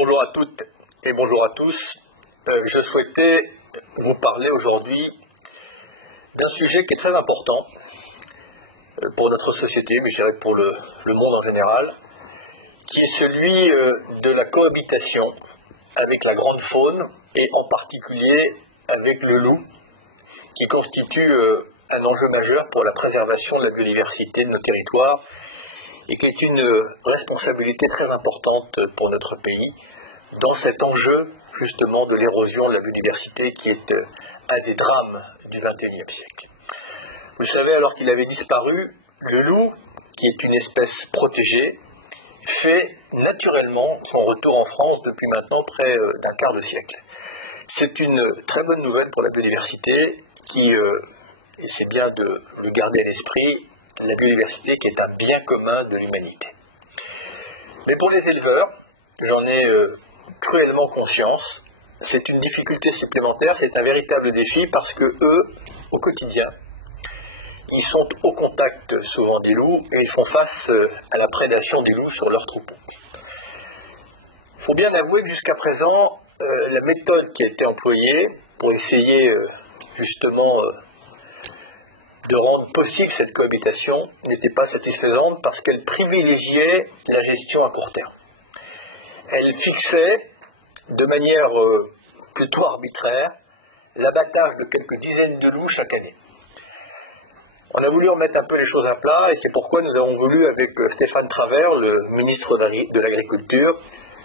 Bonjour à toutes et bonjour à tous. Je souhaitais vous parler aujourd'hui d'un sujet qui est très important pour notre société, mais je dirais pour le monde en général, qui est celui de la cohabitation avec la grande faune et en particulier avec le loup, qui constitue un enjeu majeur pour la préservation de la biodiversité de nos territoires et qui est une responsabilité très importante pour notre pays dans cet enjeu justement de l'érosion de la biodiversité qui est un des drames du XXIe siècle. Vous savez, alors qu'il avait disparu, le loup, qui est une espèce protégée, fait naturellement son retour en France depuis maintenant près d'un quart de siècle. C'est une très bonne nouvelle pour la biodiversité qui, et c'est bien de le garder à l'esprit, la biodiversité qui est un bien commun de l'humanité. Mais pour les éleveurs, j'en ai cruellement conscience, c'est une difficulté supplémentaire, c'est un véritable défi parce que eux, au quotidien, ils sont au contact souvent des loups et ils font face à la prédation des loups sur leurs troupeaux. Il faut bien avouer que jusqu'à présent, la méthode qui a été employée pour essayer justement de rendre possible cette cohabitation n'était pas satisfaisante parce qu'elle privilégiait la gestion à court terme. Elle fixait de manière plutôt arbitraire l'abattage de quelques dizaines de loups chaque année. On a voulu remettre un peu les choses à plat et c'est pourquoi nous avons voulu, avec Stéphane Travert, le ministre de l'Agriculture,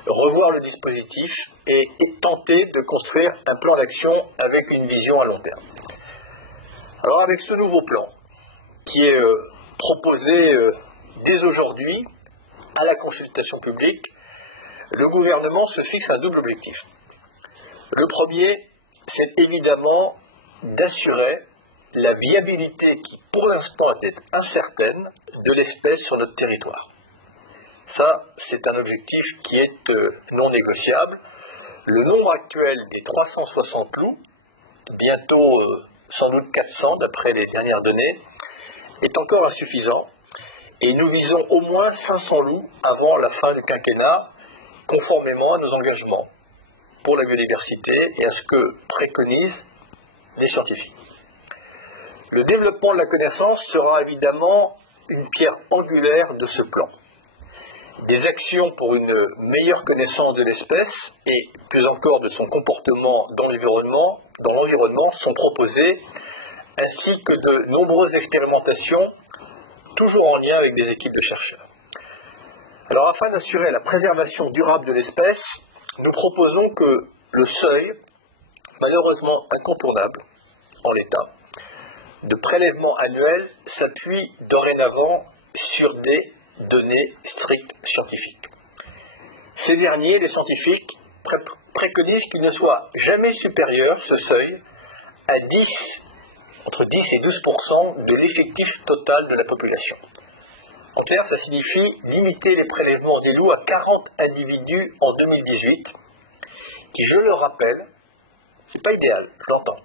revoir le dispositif et tenter de construire un plan d'action avec une vision à long terme. Alors avec ce nouveau plan, qui est proposé dès aujourd'hui à la consultation publique, le gouvernement se fixe un double objectif. Le premier, c'est évidemment d'assurer la viabilité qui, pour l'instant, est incertaine de l'espèce sur notre territoire. Ça, c'est un objectif qui est non négociable. Le nombre actuel des 360 loups, bientôt sans doute 400 d'après les dernières données, est encore insuffisant et nous visons au moins 500 loups avant la fin du quinquennat, conformément à nos engagements pour la biodiversité et à ce que préconisent les scientifiques. Le développement de la connaissance sera évidemment une pierre angulaire de ce plan. Des actions pour une meilleure connaissance de l'espèce et plus encore de son comportement dans l'environnement sont proposées, ainsi que de nombreuses expérimentations, toujours en lien avec des équipes de chercheurs. Alors afin d'assurer la préservation durable de l'espèce, nous proposons que le seuil, malheureusement incontournable en l'état, de prélèvement annuel s'appuie dorénavant sur des données strictes scientifiques. Ces derniers, les scientifiques, préconisent qu'il ne soit jamais supérieur, ce seuil, à entre 10 et 12% de l'effectif total de la population. En clair, ça signifie limiter les prélèvements des loups à 40 individus en 2018, qui, je le rappelle, c'est pas idéal, je l'entends.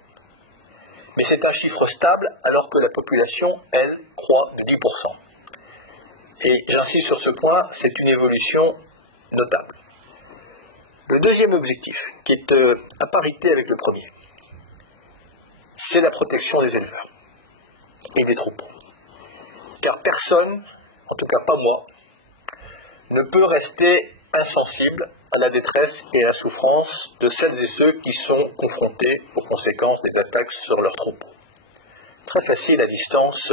Mais c'est un chiffre stable alors que la population, elle, croît de 10%. Et j'insiste sur ce point, c'est une évolution notable. Le deuxième objectif, qui est à parité avec le premier, c'est la protection des éleveurs et des troupeaux. Car personne, en tout cas pas moi, ne peut rester insensible à la détresse et à la souffrance de celles et ceux qui sont confrontés aux conséquences des attaques sur leurs troupeaux. Très facile à distance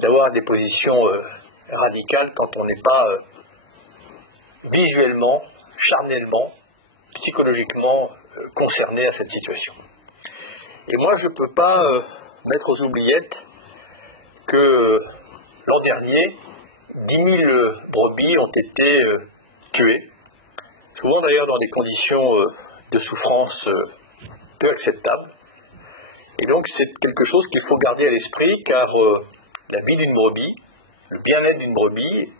d'avoir des positions radicales quand on n'est pas visuellement, charnellement, psychologiquement concerné à cette situation. Et moi, je ne peux pas mettre aux oubliettes que l'an dernier, 10 000 brebis ont été tuées, souvent d'ailleurs dans des conditions de souffrance peu acceptables. Et donc c'est quelque chose qu'il faut garder à l'esprit, car la vie d'une brebis, le bien-être d'une brebis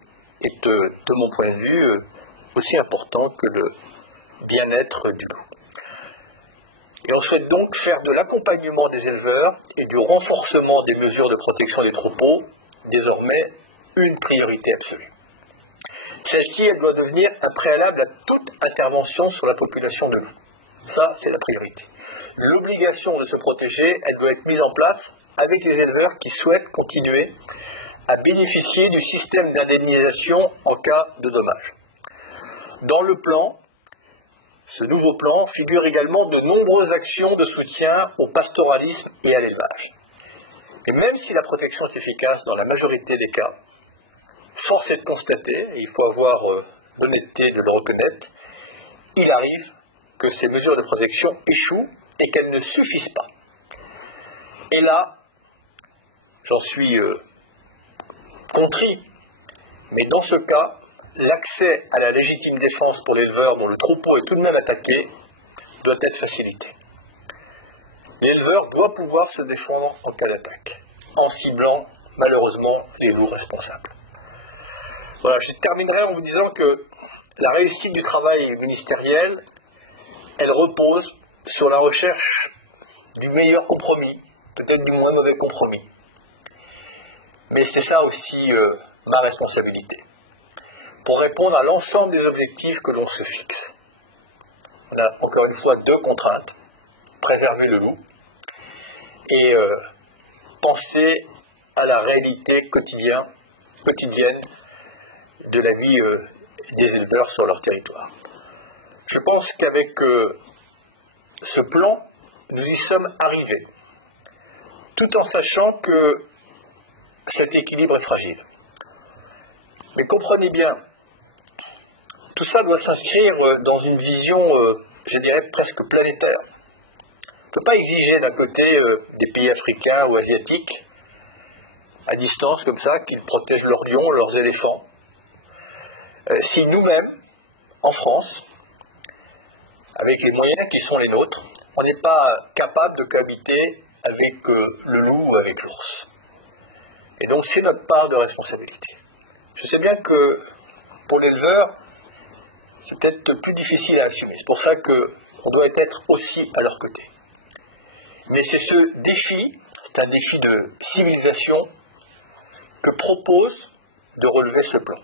est, de mon point de vue, aussi important que le bien-être du loup. Et on souhaite donc faire de l'accompagnement des éleveurs et du renforcement des mesures de protection des troupeaux désormais une priorité absolue. Celle-ci, elle doit devenir un préalable à toute intervention sur la population de loups. Ça, c'est la priorité. L'obligation de se protéger, elle doit être mise en place avec les éleveurs qui souhaitent continuer à bénéficier du système d'indemnisation en cas de dommages. Dans le plan, ce nouveau plan figure également de nombreuses actions de soutien au pastoralisme et à l'élevage. Et même si la protection est efficace dans la majorité des cas, force est de constater, et il faut avoir l'honnêteté de le reconnaître, il arrive que ces mesures de protection échouent et qu'elles ne suffisent pas. Et là, j'en suis contrit, mais dans ce cas, l'accès à la légitime défense pour l'éleveur dont le troupeau est tout de même attaqué doit être facilité. L'éleveur doit pouvoir se défendre en cas d'attaque, en ciblant malheureusement les loups responsables. Voilà, je terminerai en vous disant que la réussite du travail ministériel, elle repose sur la recherche du meilleur compromis, peut-être du moins mauvais compromis. Mais c'est ça aussi ma responsabilité, pour répondre à l'ensemble des objectifs que l'on se fixe. On a encore une fois deux contraintes: préserver le loup et penser à la réalité quotidienne de la vie des éleveurs sur leur territoire. Je pense qu'avec ce plan, nous y sommes arrivés, tout en sachant que cet équilibre est fragile. Mais comprenez bien, tout ça doit s'inscrire dans une vision, je dirais, presque planétaire. On ne peut pas exiger d'un côté des pays africains ou asiatiques, à distance comme ça, qu'ils protègent leurs lions, leurs éléphants, si nous-mêmes, en France, avec les moyens qui sont les nôtres, on n'est pas capable de cohabiter avec le loup ou avec l'ours. Et donc c'est notre part de responsabilité. Je sais bien que pour l'éleveur, c'est peut-être plus difficile à assumer. C'est pour ça qu'on doit être aussi à leur côté. Mais c'est ce défi, c'est un défi de civilisation que propose de relever ce plan.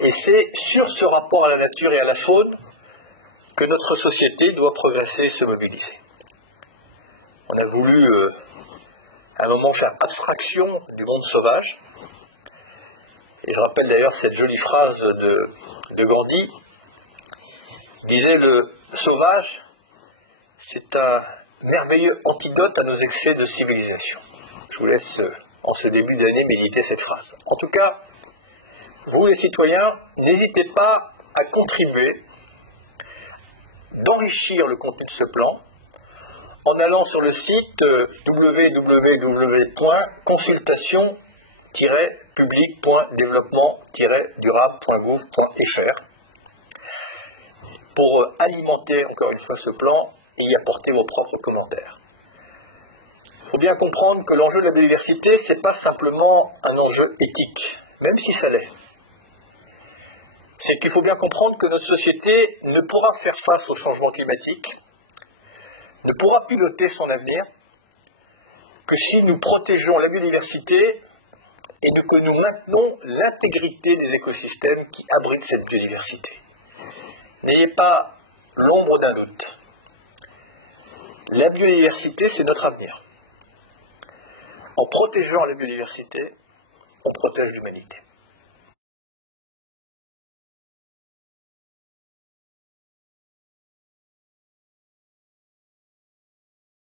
Et c'est sur ce rapport à la nature et à la faune que notre société doit progresser et se mobiliser. On a voulu à un moment faire abstraction du monde sauvage. Et je rappelle d'ailleurs cette jolie phrase de Gandhi. Il disait: le sauvage, c'est un merveilleux antidote à nos excès de civilisation. Je vous laisse en ce début d'année méditer cette phrase. En tout cas, vous les citoyens, n'hésitez pas à contribuer, d'enrichir le contenu de ce plan en allant sur le site www.consultation-public.développement-durable.gouv.fr pour alimenter encore une fois ce plan et y apporter vos propres commentaires. Il faut bien comprendre que l'enjeu de la biodiversité, ce n'est pas simplement un enjeu éthique, même si ça l'est. C'est qu'il faut bien comprendre que notre société ne pourra faire face au changement climatique, ne pourra piloter son avenir, que si nous protégeons la biodiversité et que nous maintenons l'intégrité des écosystèmes qui abritent cette biodiversité. N'ayez pas l'ombre d'un doute. La biodiversité, c'est notre avenir. En protégeant la biodiversité, on protège l'humanité.